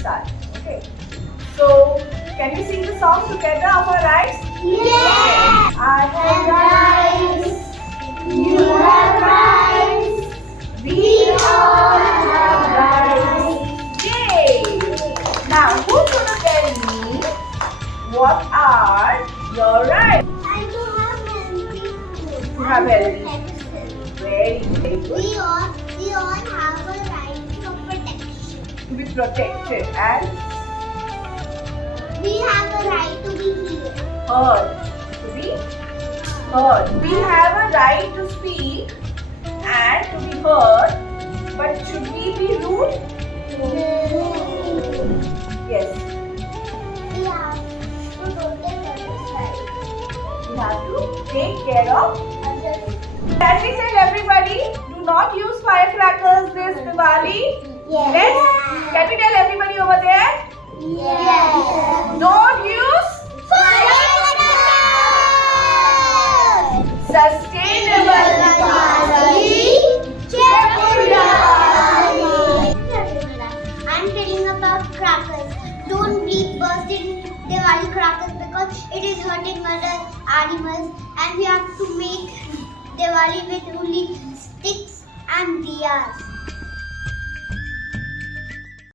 start. Okay. So, can we sing the song together of our rights? Yes! I have rights. You have rights. We all have rights. Yay! Now, who's going to tell me what are your rights? And to have healthy food. To have healthy. Medicine. Very good. We all have a right for protection. To be protected and We have a right to be healed. heard. To be heard. We have a right to speak and to be heard, but should we be rude? Yes. We have to protect others' rights. We have to take care of. Can we tell everybody, do not use firecrackers this Diwali? Yes. Can we tell everybody over there? Yes. Don't use sustainable Diwali. I'm telling about crackers. Don't be bursting Diwali crackers because it is hurting other animals, and we have to make Diwali with only sticks and diyas.